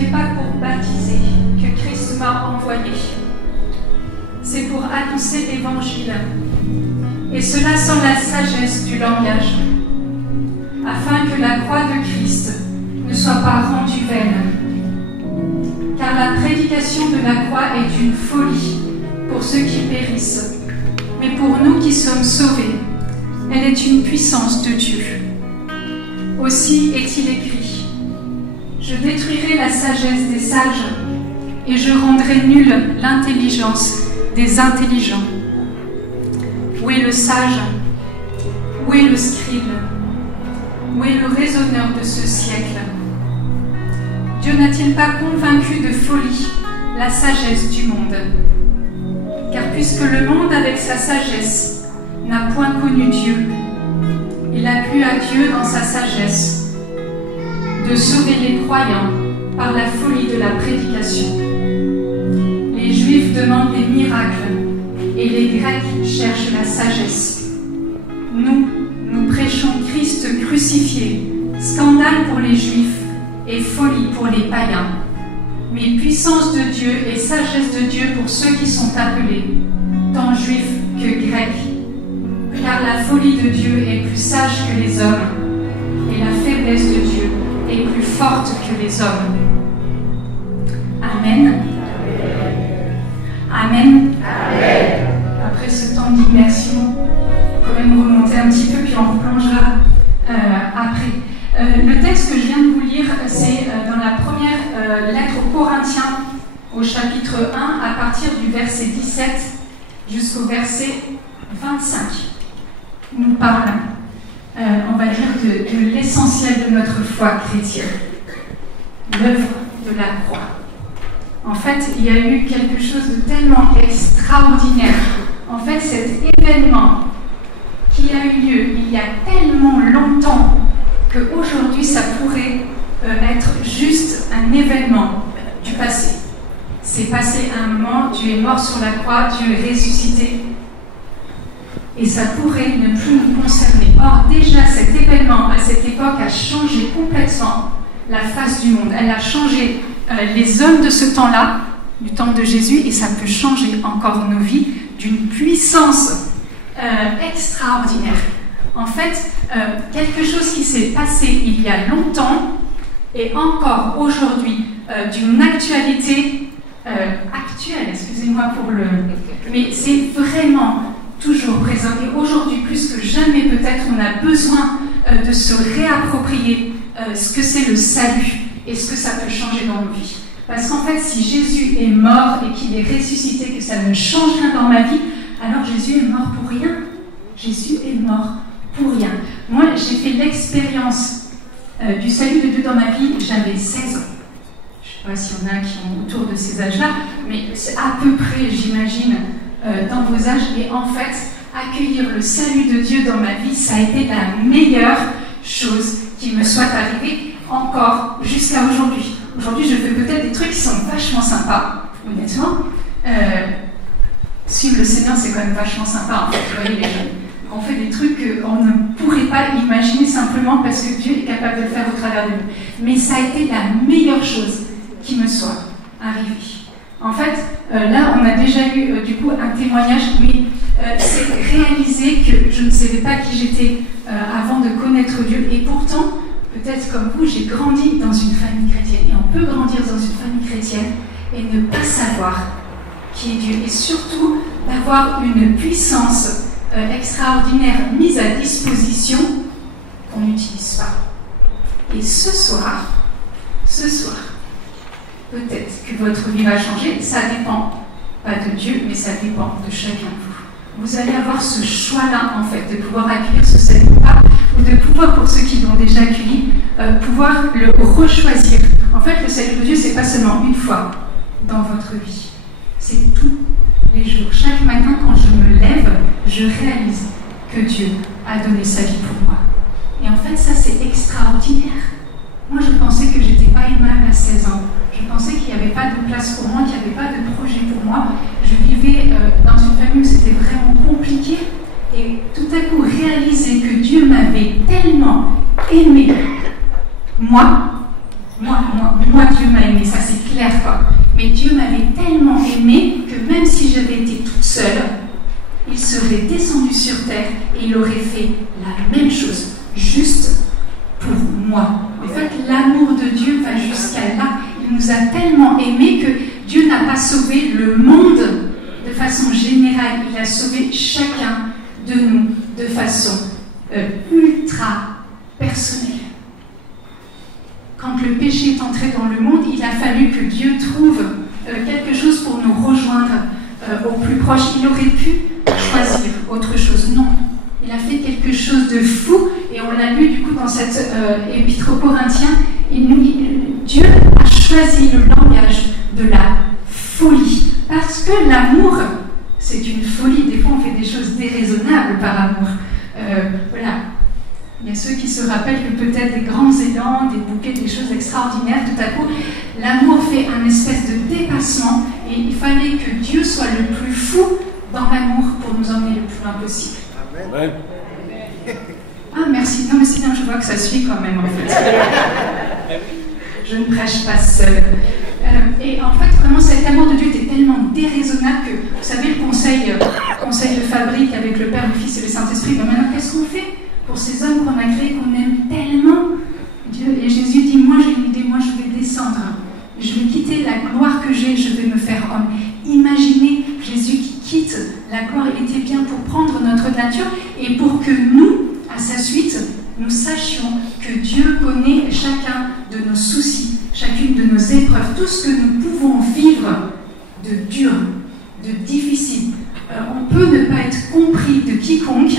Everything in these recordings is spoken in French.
n'est pas pour baptiser que Christ m'a envoyé. C'est pour annoncer l'Évangile, et cela sans la sagesse du langage, afin que la croix de Christ ne soit pas rendue vaine. Car la prédication de la croix est une folie pour ceux qui périssent, mais pour nous qui sommes sauvés, elle est une puissance de Dieu. Aussi est-il écrit: je détruirai la sagesse des sages, et je rendrai nulle l'intelligence des intelligents. Où est le sage? Où est le scribe? Où est le raisonneur de ce siècle? Dieu n'a-t-il pas convaincu de folie la sagesse du monde? Car puisque le monde avec sa sagesse n'a point connu Dieu, il a plu à Dieu dans sa sagesse de sauver les croyants par la folie de la prédication. Les Juifs demandent des miracles et les Grecs cherchent la sagesse. Nous prêchons Christ crucifié, scandale pour les Juifs et folie pour les païens, mais puissance de Dieu et sagesse de Dieu pour ceux qui sont appelés, tant juifs que grecs. Car la folie de Dieu est plus sage que les hommes, et la faiblesse de Dieu est plus forte que les hommes. Amen. Amen. Amen. Après ce temps d'immersion, quand même remonter un petit peu, puis on replongera après. Le texte que je viens de vous lire, c'est dans la première lettre aux Corinthiens, au chapitre 1, à partir du verset 17 jusqu'au verset 25. Il nous parle, on va dire, de l'essentiel de notre foi chrétienne, l'œuvre de la croix. En fait, il y a eu quelque chose de tellement extraordinaire. En fait, cet événement qui a eu lieu il y a tellement longtemps qu'aujourd'hui, ça pourrait être juste un événement du passé. C'est passé un moment, Dieu est mort sur la croix, Dieu est ressuscité, et ça pourrait ne plus nous concerner. Or, déjà, cet événement, à cette époque, a changé complètement la face du monde. Elle a changé les hommes de ce temps-là, du temps de Jésus, et ça peut changer encore nos vies d'une puissance extraordinaire. En fait, quelque chose qui s'est passé il y a longtemps et encore aujourd'hui d'une actualité actuelle, excusez-moi pour le... Mais c'est vraiment toujours présent. Et aujourd'hui, plus que jamais, peut-être, on a besoin de se réapproprier ce que c'est le salut et ce que ça peut changer dans nos vies. Parce qu'en fait, si Jésus est mort et qu'il est ressuscité, que ça ne change rien dans ma vie, alors Jésus est mort pour rien. Jésus est mort pour rien. Moi, j'ai fait l'expérience du salut de Dieu dans ma vie, j'avais 16 ans. Je ne sais pas s'il y en a qui ont autour de ces âges-là, mais c'est à peu près, j'imagine, dans vos âges. Et en fait, accueillir le salut de Dieu dans ma vie, ça a été la meilleure chose qui me soit arrivée encore jusqu'à aujourd'hui. Aujourd'hui, je fais peut-être des trucs qui sont vachement sympas, honnêtement. Suivre le Seigneur, c'est quand même vachement sympa, en fait, vous voyez les jeunes. On fait des trucs qu'on ne pourrait pas imaginer simplement parce que Dieu est capable de le faire au travers de nous. Mais ça a été la meilleure chose qui me soit arrivée. En fait, là, on a déjà eu du coup un témoignage, mais c'est réaliser que je ne savais pas qui j'étais avant de connaître Dieu. Et pourtant, peut-être comme vous, j'ai grandi dans une famille chrétienne. Et on peut grandir dans une famille chrétienne et ne pas savoir qui est Dieu. Et surtout, d'avoir une puissance extraordinaire mise à disposition qu'on n'utilise pas. Et ce soir, peut-être que votre vie va changer. Ça dépend pas de Dieu, mais ça dépend de chacun de vous. Vous allez avoir ce choix-là, en fait, de pouvoir accueillir ce salut-là, ou de pouvoir, pour ceux qui l'ont déjà accueilli, pouvoir le rechoisir. En fait, le salut de Dieu, c'est pas seulement une fois dans votre vie. C'est tous les jours. Chaque matin, quand je me lève, je réalise que Dieu a donné sa vie pour moi. Et en fait, ça, c'est extraordinaire. Moi, je pensais que j'étais pas aimable à 16 ans. Je pensais qu'il n'y avait pas de place pour moi, qu'il n'y avait pas de projet pour moi. Je vivais dans une famille où c'était vraiment compliqué. Et tout à coup, réaliser que Dieu m'avait tellement aimé, moi, moi Dieu m'a aimé, ça c'est clair quoi. Mais Dieu m'avait tellement aimé que même si j'avais été toute seule, il serait descendu sur terre et il aurait fait la même chose, juste pour moi. En fait, l'amour de Dieu va jusqu'à là. Il nous a tellement aimés que Dieu n'a pas sauvé le monde de façon générale. Il a sauvé chacun de nous de façon ultra personnelle. Quand le péché est entré dans le monde, il a fallu que Dieu trouve quelque chose pour nous rejoindre au plus proche. Il aurait pu choisir autre chose. Non, il a fait quelque chose de fou, et on l'a lu du coup dans cette épître aux Corinthiens. Dieu a choisi le langage de la folie, parce que l'amour, c'est une folie. Des fois, on fait des choses déraisonnables par amour. Voilà. Il y a ceux qui se rappellent que peut-être des grands élans, des bouquets, des choses extraordinaires, tout à coup, l'amour fait un espèce de dépassement, et il fallait que Dieu soit le plus fou dans l'amour pour nous emmener le plus loin possible. Amen. Ah, merci. Non, mais c'est bien, je vois que ça suit quand même, en fait. Je ne prêche pas seule. Et en fait, vraiment, cet amour de Dieu était tellement déraisonnable que, vous savez, le conseil de fabrique avec le Père, le Fils et le Saint-Esprit, ben maintenant, qu'est-ce qu'on fait pour ces hommes qu'on a créés, qu'on aime tellement? Dieu, et Jésus dit, moi j'ai une idée, moi je vais descendre, je vais quitter la gloire que j'ai, je vais me faire homme. Imaginez Jésus qui quitte la gloire. Il était bien pour prendre notre nature et pour que nous, à sa suite, nous sachions que Dieu connaît chacun de nos soucis, chacune de nos épreuves, tout ce que nous pouvons vivre de dur, de difficile. On peut ne pas être compris de quiconque,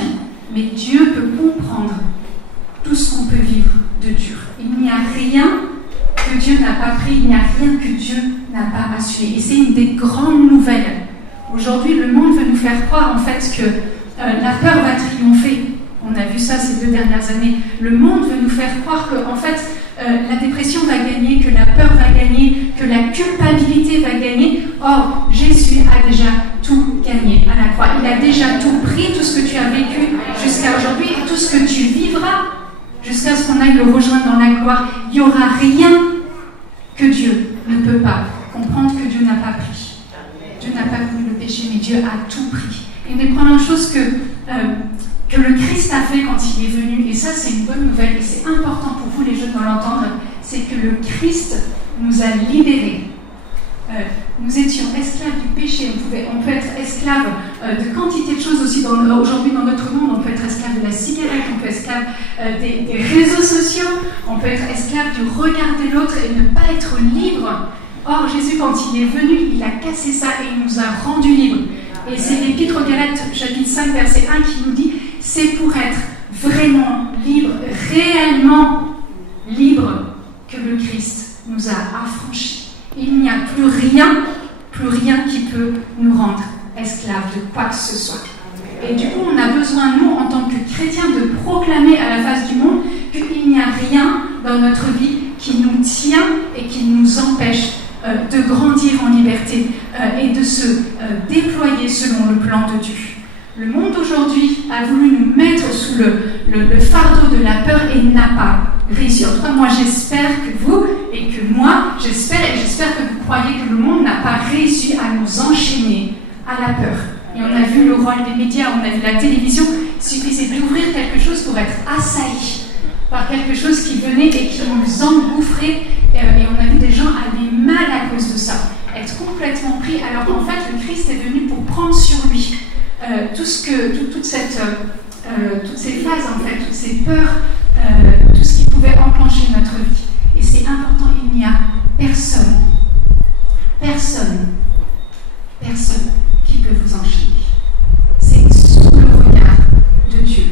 mais Dieu peut comprendre tout ce qu'on peut vivre de dur. Il n'y a rien que Dieu n'a pas pris, il n'y a rien que Dieu n'a pas assumé. Et c'est une des grandes nouvelles. Aujourd'hui, le monde veut nous faire croire en fait que la peur va triompher. On a vu ça ces 2 dernières années. Le monde veut nous faire croire que en fait, la dépression va gagner, que la peur va gagner, que la culpabilité va gagner. Or, Jésus a déjà tout gagné à la croix. Il a déjà tout pris, tout ce que tu as vécu jusqu'à aujourd'hui, tout ce que tu vivras jusqu'à ce qu'on aille le rejoindre dans la gloire. Il n'y aura rien que Dieu ne peut pas comprendre, que Dieu n'a pas pris. Dieu n'a pas voulu le péché, mais Dieu a tout pris. Et une des premières choses que le Christ a fait quand il est venu, et ça c'est une bonne nouvelle, et c'est important pour vous les jeunes de l'entendre, c'est que le Christ nous a libérés. Nous étions esclaves du péché, on peut être esclave de quantité de choses aussi aujourd'hui dans notre monde. On peut être esclave de la cigarette, on peut être esclave des réseaux sociaux, on peut être esclave du regard de l'autre et ne pas être libre. Or Jésus, quand il est venu, il a cassé ça et il nous a rendus libres. Et c'est l'Épître aux Galates, chapitre 5, verset 1 qui nous dit: c'est pour être vraiment libre, réellement libre, que le Christ nous a affranchis. Il n'y a plus rien qui peut nous rendre esclaves de quoi que ce soit. Et du coup, on a besoin, nous, en tant que chrétiens, de proclamer à la face du monde qu'il n'y a rien dans notre vie qui nous tient et qui nous empêche de grandir en liberté et de se déployer selon le plan de Dieu. Le monde aujourd'hui a voulu nous mettre sous le fardeau de la peur et n'a pas réussi. En tout cas, moi j'espère que vous et que moi, j'espère que vous croyez que le monde n'a pas réussi à nous enchaîner à la peur. Et on a vu le rôle des médias, on a vu la télévision. Il suffisait d'ouvrir quelque chose pour être assailli par quelque chose qui venait et qui nous engouffrait. Et on a vu des gens aller mal à cause de ça, être complètement pris, alors qu'en fait le Christ est venu pour prendre sur lui toutes ces phases, en fait, toutes ces peurs, tout ce qui pouvait enclencher notre vie. Et c'est important, il n'y a personne qui peut vous enchaîner. C'est sous le regard de Dieu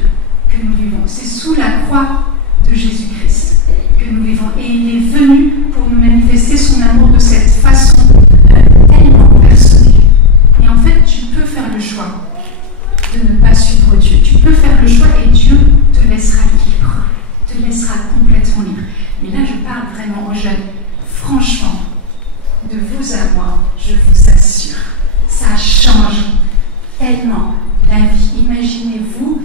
que nous vivons. C'est sous la croix de Jésus-Christ que nous vivons. Et il est venu pour nous manifester son amour de cette façon tellement personnelle. Et en fait, tu peux faire le choix de ne pas suivre Dieu. Tu peux faire le choix et Dieu te laissera libre, te laissera complètement libre. Mais là, je parle vraiment aux jeunes. Franchement, de vous à moi, je vous assure, ça change tellement la vie. Imaginez-vous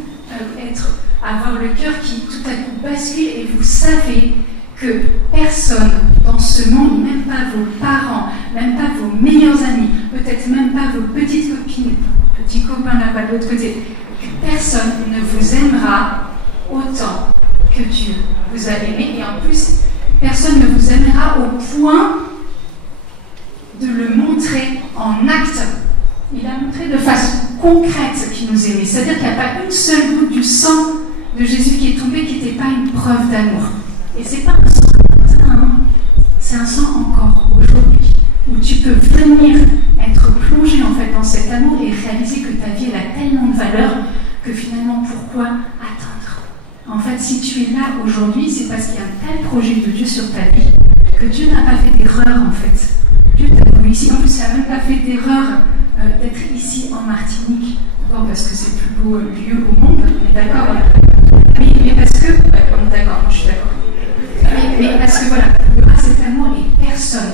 avoir le cœur qui tout à coup bascule et vous savez que personne dans ce monde, même pas vos parents, même pas vos meilleurs amis, peut-être même pas vos petites copines, petits copains là-bas de l'autre côté, que personne ne vous aimera autant que Dieu vous a aimé. Et en plus, personne ne vous aimera au point de le montrer en acte. Il a montré de façon concrète qu'il nous aimait. C'est-à-dire qu'il n'y a pas une seule goutte du sang de Jésus qui est tombé qui n'était pas une preuve d'amour. Et c'est pas un sang comme ça, hein. C'est un sang encore aujourd'hui, où tu peux venir être plongé en fait dans cet amour et réaliser que ta vie elle a tellement de valeur que finalement pourquoi attendre? En fait, si tu es là aujourd'hui, c'est parce qu'il y a un tel projet de Dieu sur ta vie que Dieu n'a pas fait d'erreur en fait. Dieu t'a voulu ici. En plus, il n'a même pas fait d'erreur d'être ici en Martinique, d'accord, parce que c'est le plus beau lieu au monde, on est d'accord, mais parce que, on est d'accord, moi je suis d'accord, mais parce que voilà, il y aura cet amour et personne,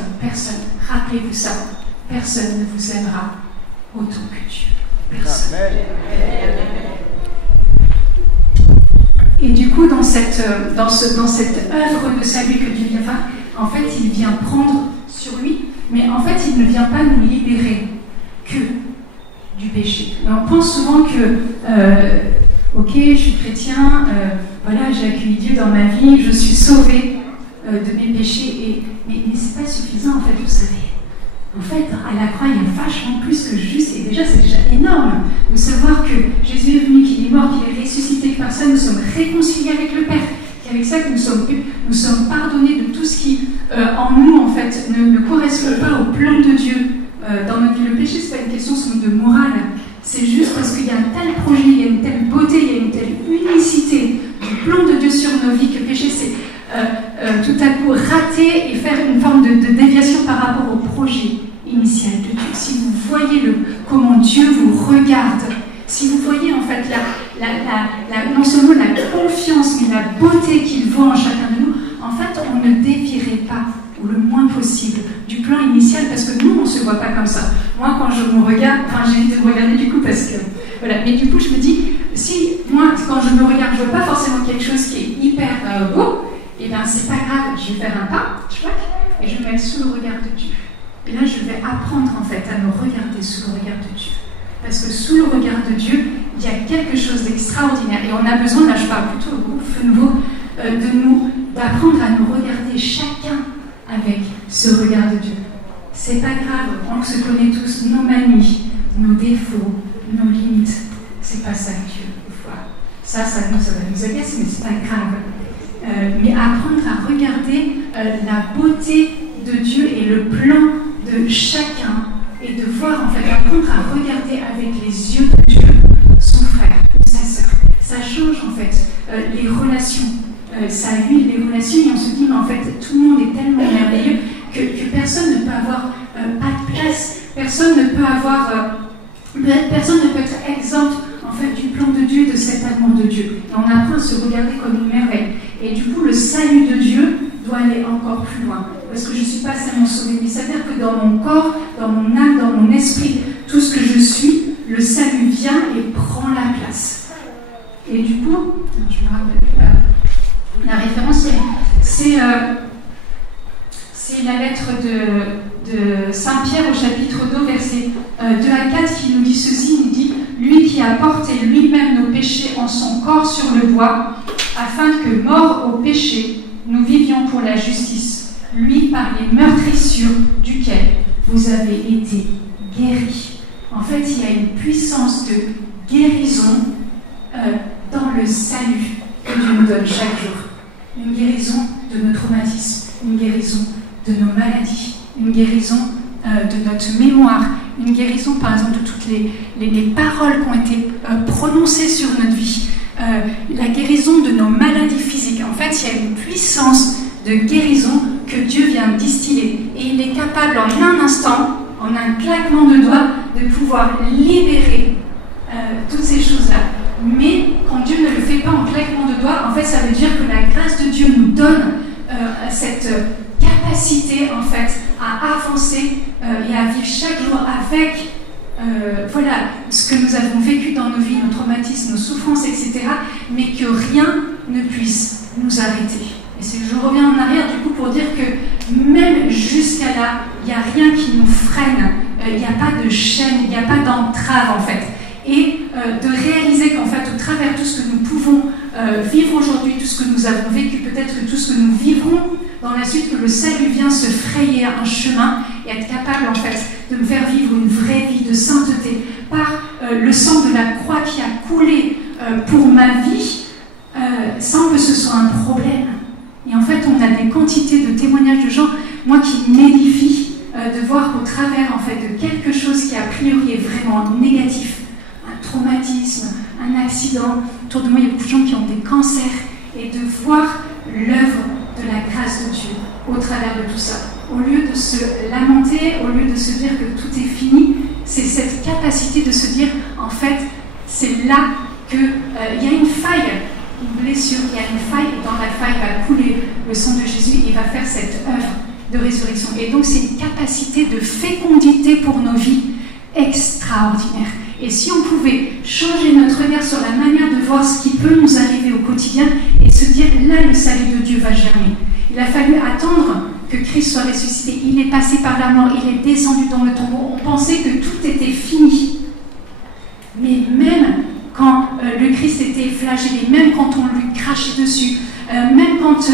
rappelez-vous ça, personne ne vous aimera autant que Dieu, personne. Et du coup, dans cette œuvre de salut que Dieu vient faire, en fait, il vient prendre sur lui, mais en fait, il ne vient pas nous libérer que du péché. Et on pense souvent que, ok, je suis chrétien, voilà, j'ai accueilli Dieu dans ma vie, je suis sauvé de mes péchés, mais c'est pas suffisant, en fait, vous savez. En fait, à la croix, il y a vachement plus que juste, et déjà, c'est déjà énorme de savoir que Jésus est venu, qu'il est mort, qu'il est ressuscité, que par ça, nous sommes réconciliés avec le Père, qu'avec ça, que nous sommes pardonnés de tout ce qui, en nous, en fait, ne correspond pas au plan de Dieu dans notre vie. Le péché, c'est pas une question de morale, c'est juste parce qu'il y a un tel projet, il y a une telle beauté, il y a une telle unicité du plan de Dieu sur nos vies que le péché, c'est tout à coup rater et faire une forme de déviation par rapport au projet initial de Dieu. Si vous voyez comment Dieu vous regarde, si vous voyez en fait non seulement la confiance, mais la beauté qu'il voit en chacun de nous, en fait, on ne dévierait pas, ou le moins possible, du plan initial, parce que nous, on ne se voit pas comme ça. Moi, quand je me regarde, j'évite de me regarder du coup, parce que, voilà, mais du coup, je me dis, si, moi, quand je me regarde, je ne vois pas forcément quelque chose qui est hyper beau, et bien, c'est pas grave, je vais faire un pas, et je vais me mettre sous le regard de Dieu. Et là, je vais apprendre, en fait, à me regarder sous le regard de Dieu. Parce que sous le regard de Dieu, il y a quelque chose d'extraordinaire. Et on a besoin, là, je parle plutôt au groupe Feu Nouveau, d'apprendre à nous regarder chacun avec ce regard de Dieu. C'est pas grave, on se connaît tous, nos manies, nos défauts, nos limites. C'est pas ça que Dieu veut. Ça va nous agacer, mais c'est pas grave. Mais apprendre à regarder la beauté de Dieu et le plan de chacun, et de voir, en fait, apprendre à regarder avec les yeux de Dieu son frère ou sa sœur. Ça change, en fait, les relations. Ça huile les relations, et on se dit, mais en fait, tout le monde est tellement merveilleux que personne ne peut avoir pas de place, personne ne peut être exempt, en fait, du plan de Dieu, de cet amour de Dieu. Et on apprend à se regarder comme une merveille. Et du coup, le salut de Dieu doit aller encore plus loin. Parce que je ne suis pas seulement sauvée, mais ça veut dire que dans mon corps, dans mon âme, dans mon esprit, tout ce que je suis, le salut vient et prend la place. Et du coup, je me rappelle plus la référence, c'est la lettre de Saint Pierre au chapitre 2, versets 2 à 4, qui nous dit ceci, il dit « Lui qui a porté lui-même nos péchés en son corps sur le bois, afin que, morts au péché, nous vivions pour la justice, lui par les meurtrissures duquel vous avez été guéris. » En fait, il y a une puissance de guérison dans le salut que Dieu nous donne chaque jour. Une guérison de nos traumatismes, une guérison de nos maladies, une guérison de notre mémoire, une guérison par exemple de toutes les paroles qui ont été prononcées sur notre vie, la guérison de nos maladies physiques. En fait, il y a une puissance de guérison que Dieu vient distiller, et il est capable en un instant, en un claquement de doigts, de pouvoir libérer toutes ces choses-là. Mais quand Dieu ne le fait pas en claquement de doigts, en fait, ça veut dire que la grâce de Dieu nous donne cette capacité, en fait, à avancer et à vivre chaque jour avec ce que nous avons vécu dans nos vies, nos traumatismes, nos souffrances, etc., mais que rien ne puisse nous arrêter. Et je reviens en arrière, du coup, pour dire que même jusqu'à là, il n'y a rien qui nous freine, il n'y a pas de chaîne, il n'y a pas d'entrave en fait. Et de réaliser qu'en fait, au travers de tout ce que nous pouvons vivre aujourd'hui, tout ce que nous avons vécu, peut-être que tout ce que nous vivrons dans la suite, que le salut vient se frayer un chemin et être capable en fait de me faire vivre une vraie vie de sainteté par le sang de la croix qui a coulé pour ma vie, sans que ce soit un problème. Et en fait, on a des quantités de témoignages de gens, moi qui m'édifient, de voir qu'au travers en fait de quelque chose qui a priori est vraiment négatif, un traumatisme, un accident, autour de moi il y a beaucoup de gens qui ont des cancers, et de voir l'œuvre de la grâce de Dieu au travers de tout ça. Au lieu de se lamenter, au lieu de se dire que tout est fini, c'est cette capacité de se dire, en fait, c'est là qu'il y a une faille, une blessure, il y a une faille, et dans la faille va couler le sang de Jésus, et va faire cette œuvre de résurrection. Et donc c'est une capacité de fécondité pour nos vies extraordinaire. Et si on pouvait changer notre regard sur la manière de voir ce qui peut nous arriver au quotidien et se dire, là, le salut de Dieu va germer. Il a fallu attendre que Christ soit ressuscité. Il est passé par la mort, il est descendu dans le tombeau. On pensait que tout était fini. Mais même quand le Christ était flagellé, même quand on lui crachait dessus, même quand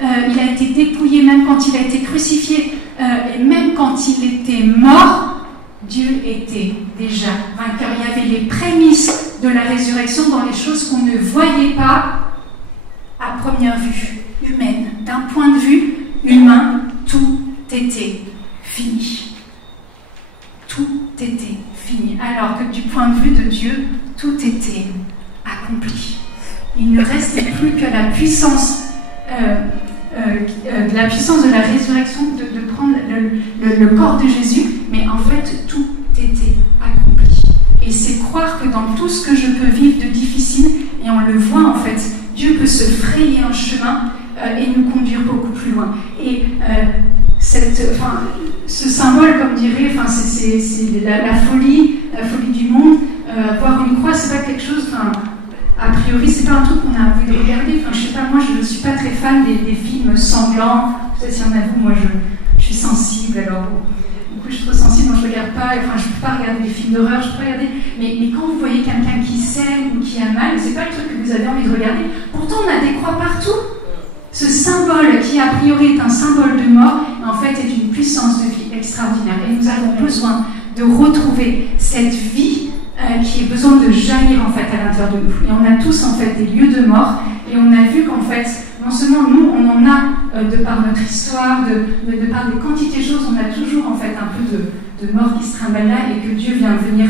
il a été dépouillé, même quand il a été crucifié, et même quand il était mort, Dieu était déjà vainqueur. Il y avait les prémices de la résurrection dans les choses qu'on ne voyait pas à première vue humaine. D'un point de vue humain, tout était fini. Tout était fini. Alors que du point de vue de Dieu, tout était accompli. Il ne restait plus que la puissance de la résurrection, de prendre le corps de Jésus, mais en fait, tout était accompli. Et c'est croire que dans tout ce que je peux vivre de difficile, et on le voit en fait, Dieu peut se frayer un chemin et nous conduire beaucoup plus loin. Et ce symbole, comme dirait, c'est la folie du monde. Voir une croix, c'est pas quelque chose... A priori, c'est pas un truc qu'on a envie de regarder. Je sais pas, moi je ne suis pas très fan des films sanglants. Peut-être s'il y en a vous, moi je suis sensible, alors du coup je suis trop sensible, moi je regarde pas, je peux pas regarder des films d'horreur, je peux pas regarder. Mais quand vous voyez quelqu'un qui saigne ou qui a mal, c'est pas le truc que vous avez envie de regarder. Pourtant on a des croix partout. Ce symbole qui a priori est un symbole de mort, en fait est une puissance de vie extraordinaire. Et nous avons besoin de retrouver cette vie qui a besoin de jaillir en fait à l'intérieur de nous. Et on a tous en fait des lieux de mort, et on a vu qu'en fait, non seulement nous, on en a de par notre histoire, de par des quantités de choses, on a toujours en fait un peu de mort qui se trimballe là, et que Dieu vient venir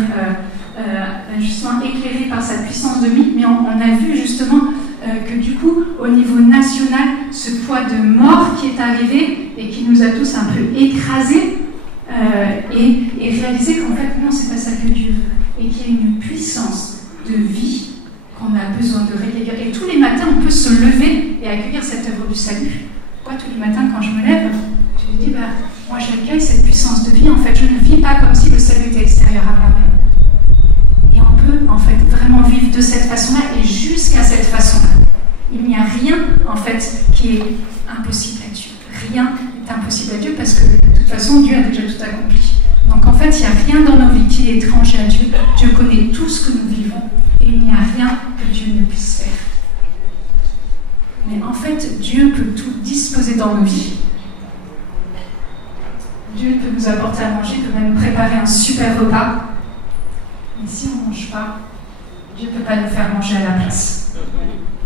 justement éclairer par sa puissance de vie. Mais on a vu justement que du coup, au niveau national, ce poids de mort qui est arrivé et qui nous a tous un peu écrasés, et réaliser qu'en fait, non, c'est pas ça que Dieu veut. Et qu'il y a une puissance de vie qu'on a besoin de réveiller. Et tous les matins, on peut se lever et accueillir cette œuvre du salut. Moi, tous les matins, quand je me lève, je me dis, moi, j'accueille cette puissance de vie. En fait, je ne vis pas comme si le salut était extérieur à moi-même. Et on peut, en fait, vraiment vivre de cette façon-là et jusqu'à cette façon-là. Il n'y a rien, en fait, qui est impossible à Dieu. Rien n'est impossible à Dieu parce que, de toute façon, Dieu a déjà tout accompli. Donc en fait, il n'y a rien dans nos vies qui est étranger à Dieu. Dieu connaît tout ce que nous vivons et il n'y a rien que Dieu ne puisse faire. Mais en fait, Dieu peut tout disposer dans nos vies. Dieu peut nous apporter à manger, peut même préparer un super repas. Mais si on ne mange pas, Dieu ne peut pas nous faire manger à la place.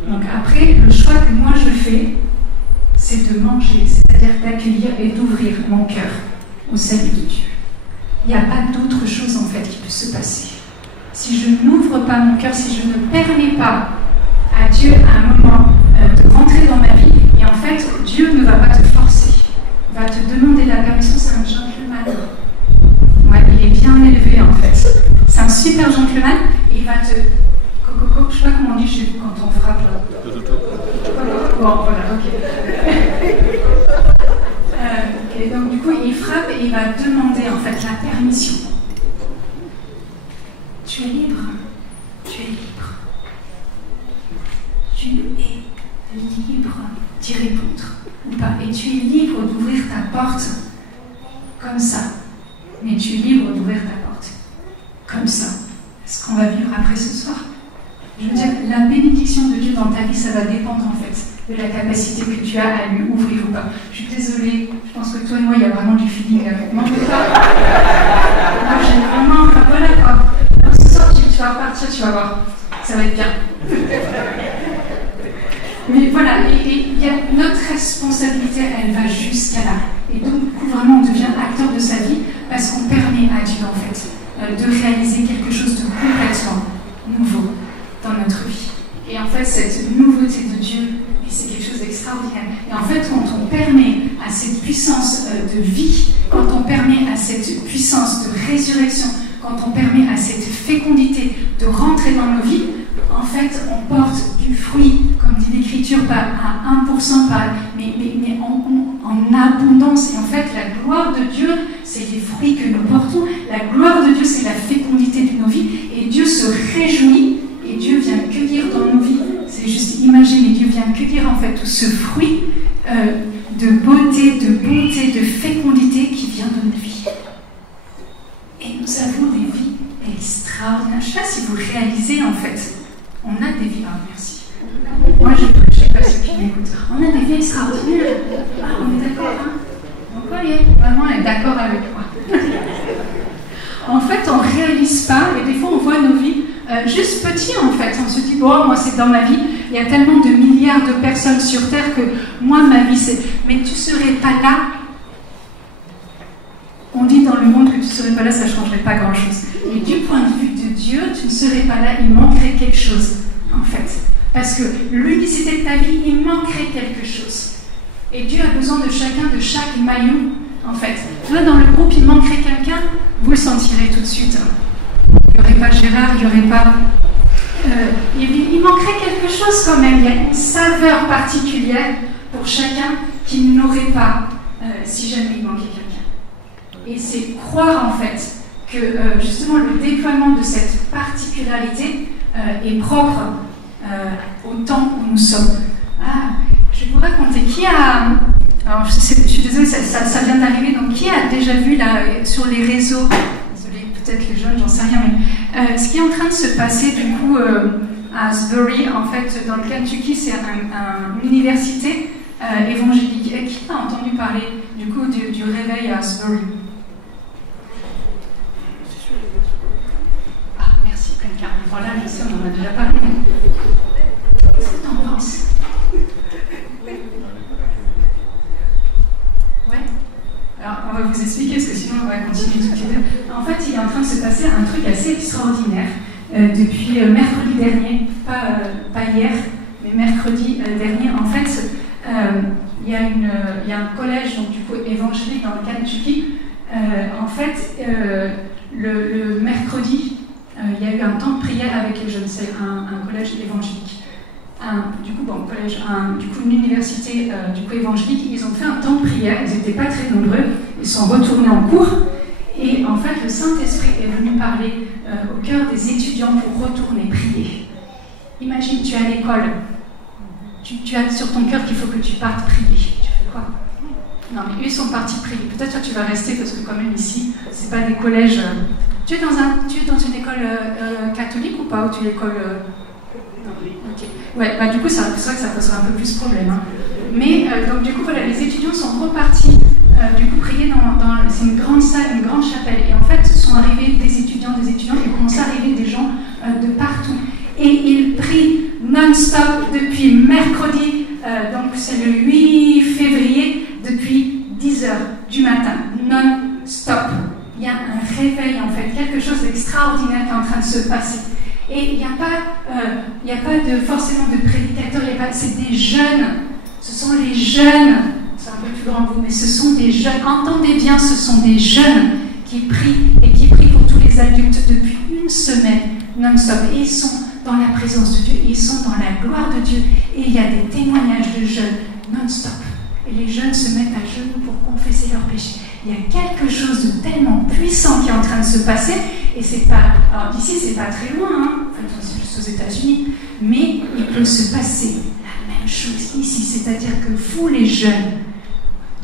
Donc après, le choix que moi je fais, c'est de manger, c'est-à-dire d'accueillir et d'ouvrir mon cœur au salut de Dieu. Il n'y a pas d'autre chose en fait qui peut se passer. Si je n'ouvre pas mon cœur, si je ne permets pas à Dieu à un moment de rentrer dans ma vie, et en fait, Dieu ne va pas te forcer, il va te demander la permission, c'est un gentleman. Ouais, il est bien élevé en fait. C'est un super gentleman, et il va te... Coco, je sais pas comment on dit chez vous quand on frappe. Bon, voilà, ok. Et donc du coup, il frappe et il va demander en fait la permission. Tu es libre. Tu es libre. Tu es libre d'y répondre ou pas. Et tu es libre d'ouvrir ta comme ça. Mais tu es libre d'ouvrir ta porte. Comme ça. Ce qu'on va vivre après ce soir. Je veux dire, la bénédiction de Dieu dans ta vie, ça va dépendre en fait de la capacité que tu as à lui ouvrir ou pas. Je suis désolée, je pense que toi et moi, il y a vraiment du feeling. M'en veux pas. Moi, j'ai vraiment... Enfin, voilà quoi. Alors, ce soir, tu vas repartir, tu vas voir. Ça va être bien. Mais voilà, et y a notre responsabilité, elle va jusqu'à là. Et donc, vraiment, on devient acteur de sa vie parce qu'on permet à Dieu, en fait, de réaliser quelque chose de complètement nouveau dans notre vie. Et en fait, cette nouveauté de Dieu, c'est quelque chose d'extraordinaire. Et en fait, quand on permet à cette puissance de vie, quand on permet à cette puissance de résurrection, quand on permet à cette fécondité de rentrer dans nos vies, en fait, on porte du fruit, comme dit l'Écriture, pas à 1%, mais en abondance. Et en fait, la gloire de Dieu, c'est les fruits que nous portons. La gloire de Dieu, c'est la fécondité de nos vies. Et Dieu se réjouit, et Dieu vient cueillir dans nos vies. C'est juste imaginer, Dieu vient cueillir en fait tout ce fruit de beauté, de fécondité qui vient de notre vie. Et nous avons des vies extraordinaires. Je ne sais pas si vous réalisez en fait. On a des vies. Ah, merci. Moi, je ne sais pas ceux qui m'écoutent. On a des vies extraordinaires. Ah, on est d'accord, hein? Donc, voyez, vraiment, elle est d'accord avec moi. En fait, on ne réalise pas, et des fois, on voit nos vies juste petits, en fait. On se dit, bon, moi, c'est dans ma vie. Il y a tellement de milliards de personnes sur Terre que moi, ma vie, c'est... Mais tu ne serais pas là. On dit dans le monde que tu ne serais pas là, ça ne changerait pas grand-chose. Mais du point de vue de Dieu, tu ne serais pas là, il manquerait quelque chose, en fait. Parce que l'unicité de ta vie, il manquerait quelque chose. Et Dieu a besoin de chacun, de chaque maillon, en fait. Là, dans le groupe, il manquerait quelqu'un, vous le sentirez tout de suite. Il n'y aurait pas Gérard, il n'y aurait pas... il manquerait quelque chose quand même. Il y a une saveur particulière pour chacun qu'il n'aurait pas si jamais il manquait quelqu'un. Et c'est croire en fait que justement le déploiement de cette particularité est propre au temps où nous sommes. Ah, je vais vous raconter qui a... Alors je suis désolée, ça vient d'arriver, donc qui a déjà vu là sur les réseaux, désolée, peut-être les jeunes, j'en sais rien, mais ce qui est en train de se passer du coup à Asbury, en fait dans le Kentucky, c'est une université évangélique. Et qui a entendu parler du coup du réveil à Asbury? Ah, merci quelqu'un. Voilà, je sais, on en a déjà parlé. Qu'est-ce que tu en penses? Ouais. Alors, on va vous expliquer, parce que sinon on va continuer tout de suite. En fait, il est en train de se passer un truc assez extraordinaire. Depuis mercredi dernier, pas hier, mais mercredi dernier, en fait, il y a un collège donc, du coup, évangélique dans le Kentucky. En fait, le mercredi, il y a eu un temps de prière avec les jeunes. C'est un collège évangélique. Une université du coup, évangélique. Ils ont fait un temps de prière. Ils n'étaient pas très nombreux. Ils sont retournés en cours. Et en fait, le Saint-Esprit est venu parler au cœur des étudiants pour retourner prier. Imagine, tu es à l'école. Tu as sur ton cœur qu'il faut que tu partes prier. Tu fais quoi? Non, mais eux, ils sont partis prier. Peut-être toi, tu vas rester parce que quand même ici, c'est pas des collèges... Tu es dans une école catholique ou pas? Ou tu es l'école... Non, ok. Ouais, bah du coup, c'est vrai que ça posera un peu plus problème. Hein. Mais donc du coup, voilà, les étudiants sont repartis du coup prier c'est une grande salle, une grande chapelle. Et en fait, sont arrivés des étudiants, ils commencent à arriver des gens de partout. Et ils prient non-stop depuis mercredi, donc c'est le 8 février, depuis 10h du matin, non-stop. Il y a un réveil en fait, quelque chose d'extraordinaire qui est en train de se passer. Et il n'y a pas forcément de prédicateurs, c'est des jeunes, ce sont les jeunes, c'est un peu plus grand que vous, mais ce sont des jeunes, entendez bien, ce sont des jeunes qui prient et qui prient pour tous les adultes depuis une semaine non-stop. Et ils sont dans la présence de Dieu, ils sont dans la gloire de Dieu. Et il y a des témoignages de jeunes non-stop. Et les jeunes se mettent à genoux pour confesser leurs péchés. Il y a quelque chose de tellement puissant qui est en train de se passer. Et c'est pas... Alors ici, c'est pas très loin, hein. Enfin, c'est juste aux États-Unis. Mais il peut se passer la même chose ici. C'est-à-dire que vous, les jeunes,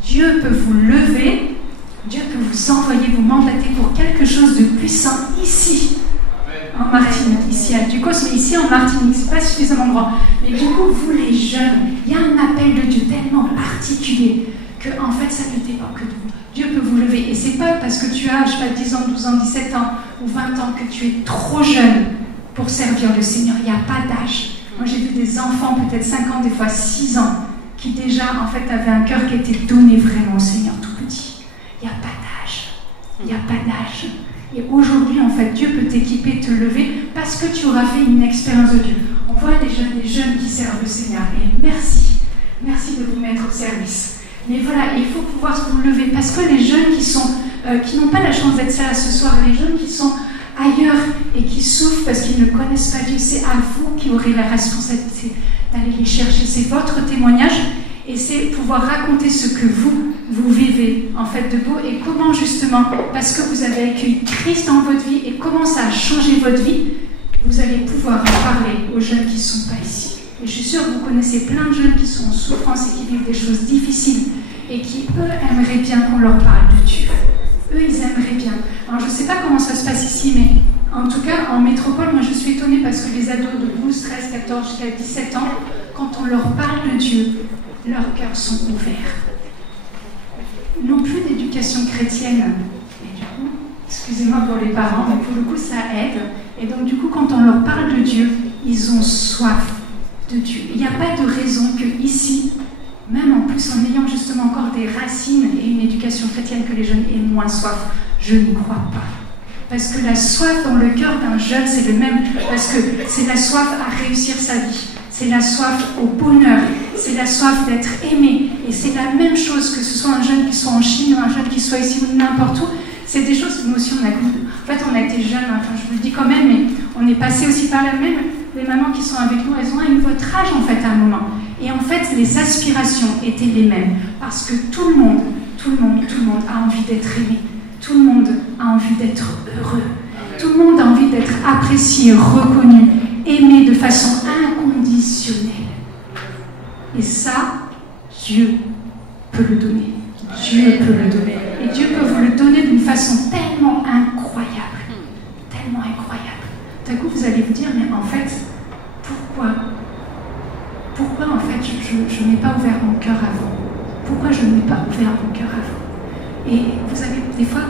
Dieu peut vous lever, Dieu peut vous vous envoyer, vous mandater pour quelque chose de puissant ici, en Martinique, ici à Ducos, mais ici en Martinique, c'est pas suffisamment grand. Mais du coup, vous les jeunes, il y a un appel de Dieu tellement particulier que en fait, ça ne dépend que de vous. Dieu peut vous lever. Et c'est pas parce que tu as, je sais pas, 10 ans, 12 ans, 17 ans ou 20 ans que tu es trop jeune pour servir le Seigneur. Il n'y a pas d'âge. Moi, j'ai vu des enfants, peut-être 5 ans, des fois 6 ans, qui déjà, en fait, avaient un cœur qui était donné vraiment au Seigneur tout petit. Il n'y a pas d'âge. Il n'y a pas d'âge. Et aujourd'hui, en fait, Dieu peut t'équiper, te lever, parce que tu auras fait une expérience de Dieu. On voit des jeunes qui servent le Seigneur. Et merci. Merci de vous mettre au service. Mais voilà, il faut pouvoir vous lever, parce que les jeunes qui n'ont pas la chance d'être là ce soir, les jeunes qui sont ailleurs et qui souffrent parce qu'ils ne connaissent pas Dieu, c'est à vous qui aurez la responsabilité d'aller les chercher. C'est votre témoignage et c'est pouvoir raconter ce que vous vivez en fait de beau et comment justement, parce que vous avez accueilli Christ dans votre vie et comment ça a changé votre vie, vous allez pouvoir en parler aux jeunes qui ne sont pas ici. Et je suis sûre que vous connaissez plein de jeunes qui sont en souffrance et qui vivent des choses difficiles et qui, eux, aimeraient bien qu'on leur parle de Dieu. Eux, ils aimeraient bien. Alors, je ne sais pas comment ça se passe ici, mais en tout cas, en métropole, moi, je suis étonnée parce que les ados de 12, 13, 14 jusqu'à 17 ans, quand on leur parle de Dieu, leurs cœurs sont ouverts. Ils n'ont plus d'éducation chrétienne. Et du coup, excusez-moi pour les parents, mais pour le coup, ça aide. Et donc, du coup, quand on leur parle de Dieu, ils ont soif de Dieu. Il n'y a pas de raison que ici, même en plus en ayant justement encore des racines et une éducation chrétienne, que les jeunes aient moins soif. Je ne crois pas. Parce que la soif dans le cœur d'un jeune, c'est le même. Parce que c'est la soif à réussir sa vie. C'est la soif au bonheur. C'est la soif d'être aimé. Et c'est la même chose que ce soit un jeune qui soit en Chine ou un jeune qui soit ici ou n'importe où. C'est des choses que nous aussi on a connues. En fait, on a été jeunes, enfin je vous le dis quand même, mais on est passé aussi par là même. Les mamans qui sont avec nous, elles ont eu votre âge en fait à un moment. Et en fait, les aspirations étaient les mêmes. Parce que tout le monde a envie d'être aimé. Tout le monde a envie d'être heureux. Tout le monde a envie d'être apprécié, reconnu, aimé de façon inconditionnelle. Et ça, Dieu peut le donner. Dieu peut le donner. Et Dieu peut vous le donner d'une façon tellement incroyable. Tellement incroyable. D'un coup, vous allez vous dire, mais en fait, pourquoi en fait je n'ai pas ouvert mon cœur avant? Pourquoi je n'ai pas ouvert mon cœur avant? Et vous avez des fois,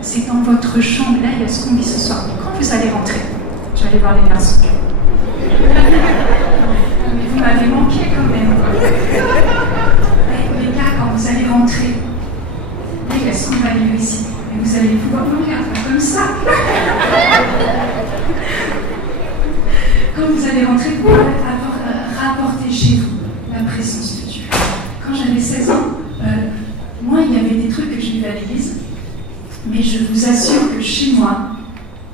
c'est dans votre chambre, là il y a ce qu'on vit ce soir. Quand vous allez rentrer, je vais aller voir les garçons. Mais vous m'avez manqué quand même. Les gars, quand vous allez rentrer, les garçons vont aller ici. Et vous allez pouvoir me regarder comme ça. Quand vous allez rentrer, vous allez rapporter chez vous la présence de Dieu. Quand j'avais 16 ans, moi, il y avait des trucs que je vivais à l'église, mais je vous assure que chez moi,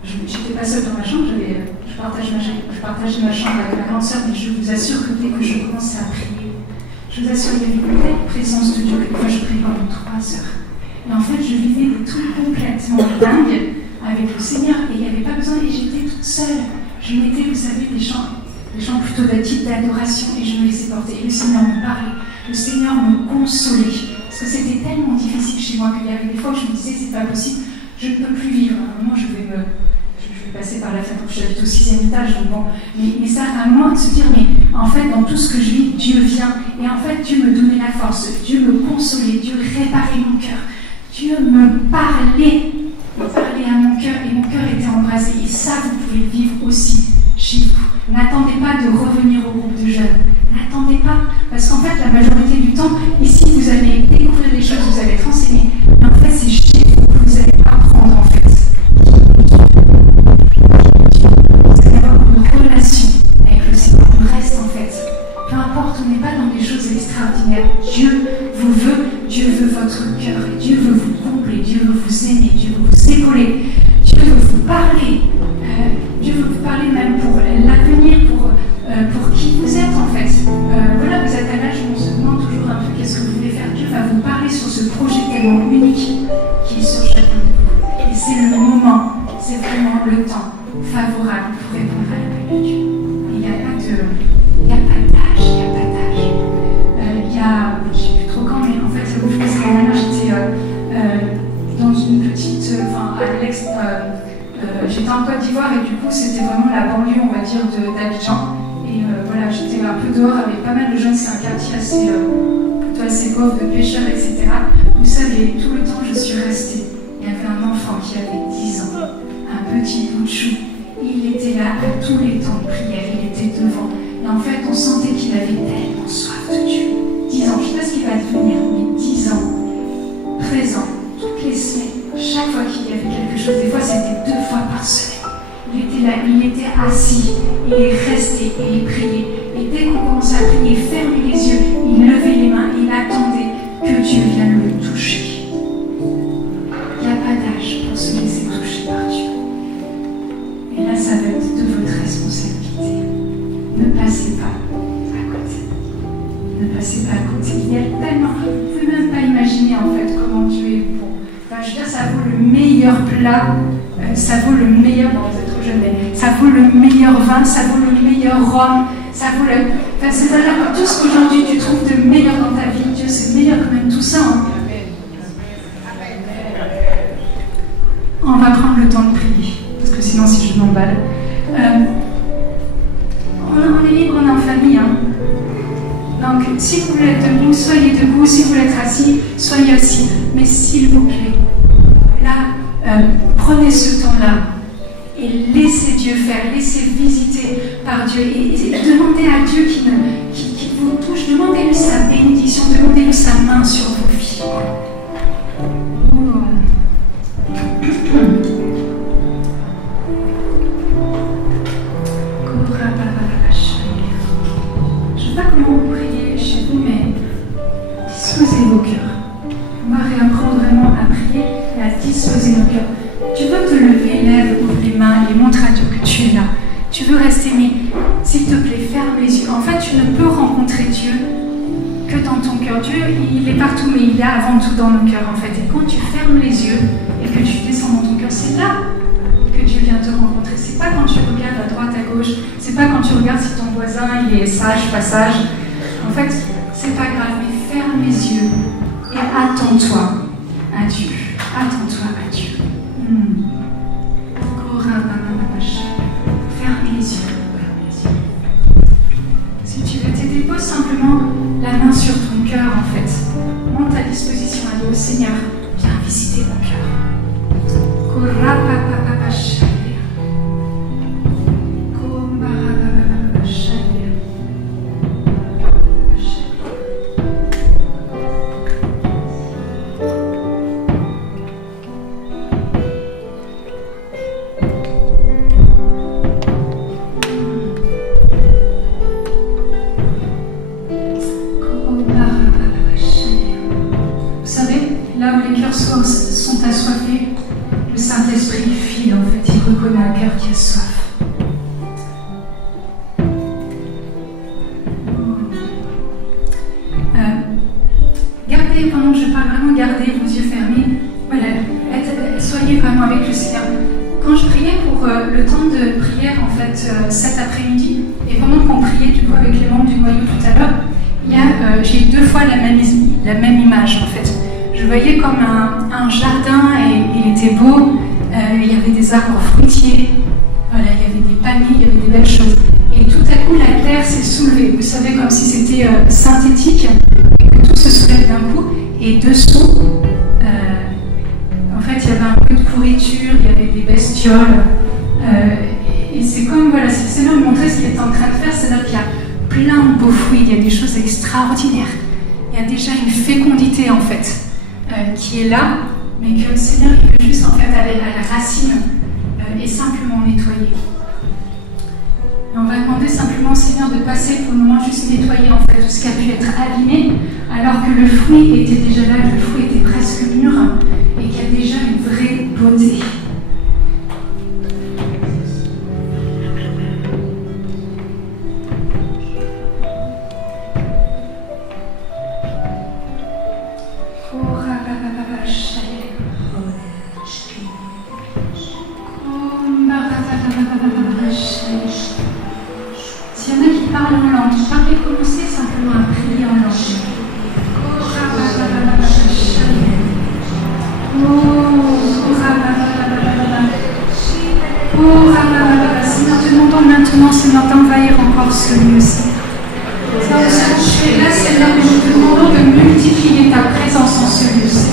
je n'étais pas seule dans ma chambre, je partageais ma chambre avec ma grande sœur, mais je vous assure que dès que je commençais à prier, je vous assure qu'il y avait une telle présence de Dieu que des fois je priais pendant 3 heures. Et en fait, je vivais des trucs complètement dingues avec le Seigneur, et il n'y avait pas besoin, et j'étais toute seule. Je mettais, vous savez, des chants plutôt de type d'adoration, et je me laissais porter. Et le Seigneur me parlait, le Seigneur me consolait. Parce que c'était tellement difficile chez moi qu'il y avait des fois où je me disais, c'est pas possible, je ne peux plus vivre. À un moment, je vais passer par la fenêtre, j'habite au 6e étage, donc bon. Mais ça, à un moment, de se dire, mais en fait, dans tout ce que je vis, Dieu vient. Et en fait, Dieu me donnait la force, Dieu me consolait, Dieu réparait mon cœur. Dieu me parlait à mon cœur, et mon cœur était embrasé. Et ça, vous pouvez le vivre aussi chez vous. N'attendez pas de revenir au groupe de jeunes. N'attendez pas, parce qu'en fait, la majorité du temps, ici, vous allez découvrir des choses, vous allez être enseigné. Mais en fait, c'est chez vous que vous allez apprendre, en fait. Vous allez avoir une relation avec le Seigneur. Le reste, en fait, peu importe, on n'est pas dans des choses extraordinaires. Dieu vous veut, Dieu veut votre cœur, Dieu veut vous combler, Dieu veut vous aimer, Dieu veut vous épauler, Dieu veut vous parler. Dieu veut vous parler même pour l'avenir, pour qui vous êtes en fait. Voilà, vous êtes à l'âge où on se demande toujours un peu qu'est-ce que vous voulez faire. Dieu va vous parler sur ce projet tellement unique qui est sur chacun de vous. Et c'est le moment, c'est vraiment le temps favorable pour répondre à l'appel de Dieu. Il n'y a pas d'âge, il n'y a pas d'âge. Je ne sais plus trop quand, mais en fait, je me souviens, j'étais dans j'étais en Côte d'Ivoire et du coup c'était vraiment la banlieue, on va dire, d'Abidjan. Et voilà, j'étais un peu dehors avec pas mal de jeunes, c'est un quartier plutôt assez pauvre, de pêcheurs, etc. Vous savez, tout le temps je suis restée. Il y avait un enfant qui avait 10 ans, un petit bout de chou. Il était là à tous les temps de prière, il était devant. Et en fait, on sentait qu'il avait tellement soif de Dieu. 10 ans, je ne sais pas ce qu'il va devenir, mais 10 ans, présent, toutes les semaines, chaque fois qu'il y avait quelque chose, des fois c'était 2 fois par semaine. Il était là, il était assis, il est resté et il priait. Et dès qu'on commençait à prier, il fermait les yeux, il levait les mains, il attendait que Dieu vienne le toucher. Il n'y a pas d'âge pour se laisser toucher par Dieu. Et là, ça va être de votre responsabilité. Ne passez pas à côté. Ne passez pas à côté. Il y a tellement, vous ne pouvez même pas imaginer en fait comment Dieu est bon. Enfin, je veux dire, ça vaut le meilleur plat, ça vaut le meilleur, bon, vous êtes trop jeune, mais ça vaut le meilleur vin, ça vaut le meilleur rhum, ça vaut le. Enfin, c'est-à-dire que tout ce qu'aujourd'hui tu trouves de meilleur dans ta vie, Dieu, c'est meilleur que même tout ça. Hein. On va prendre le temps de prier, parce que sinon, si je m'emballe. On est libre, on est en famille. Hein. Donc, si vous voulez être debout, soyez debout. Si vous voulez être assis, soyez assis. Mais s'il vous plaît, là, prenez ce temps-là et laissez Dieu faire, laissez visiter par Dieu et demandez à Dieu qui vous touche, demandez-lui sa bénédiction, demandez-lui sa main sur vos vies. Je ne sais pas comment vous priez chez vous, mais disposez vos cœurs. On va réapprendre vraiment à prier et à disposer nos cœurs. Tu veux te lever, lève, ouvre les mains et montre à Dieu que tu es là. Tu veux rester, mais s'il te plaît, ferme les yeux. En fait, tu ne peux rencontrer Dieu que dans ton cœur. Dieu, il est partout, mais il est avant tout dans nos cœurs, en fait. Et quand tu fermes les yeux et que tu descends dans ton cœur, c'est là que Dieu vient te rencontrer. C'est pas quand tu regardes à droite, à gauche. C'est pas quand tu regardes si ton voisin, il est sage, pas sage. En fait, c'est pas grave, mais ferme les yeux et attends-toi à Dieu. Attends-toi à Dieu. Ferme les yeux. Si tu veux t'aider, pose simplement la main sur ton cœur, en fait. Monte ta disposition à Dieu. Seigneur, viens visiter mon cœur. Sont assoiffés, le Saint-Esprit file en fait, il reconnaît un cœur qui a soif. Gardez, pendant que je parle, vraiment gardez vos yeux fermés. Voilà, soyez vraiment avec le Seigneur. Quand je priais pour le temps de prière en fait cet après-midi, et pendant qu'on priait du coup avec les membres du noyau tout à l'heure, j'ai eu 2 fois la même image en fait. Je voyais comme un jardin et il était beau, il y avait des arbres fruitiers, voilà, il y avait des palmiers, il y avait des belles choses. Et tout à coup, la terre s'est soulevée, vous savez, comme si c'était synthétique, et que tout se soulève d'un coup. Et dessous, en fait, il y avait un peu de pourriture, il y avait des bestioles. Et c'est comme, voilà, si le Seigneur me montrait ce qu'il était en train de faire, c'est-à-dire qu'il y a plein de beaux fruits, il y a des choses extraordinaires. Il y a déjà une fécondité, en fait. Qui est là, mais que le Seigneur il peut juste en fait aller à la racine et simplement nettoyer. Et on va demander simplement au Seigneur de passer pour le moment juste nettoyer en fait tout ce qui a pu être abîmé, alors que le fruit était déjà là, le fruit était presque mûr et qu'il y a déjà une vraie beauté. S'il y en a qui parlent en langue, commencez simplement à prier en langue. Oh, demandons, Seigneur, d'envahir encore ce lieu-ci. Seigneur, ce qu'on fait là, Seigneur, mais nous te demandons de multiplier ta présence en ce lieu.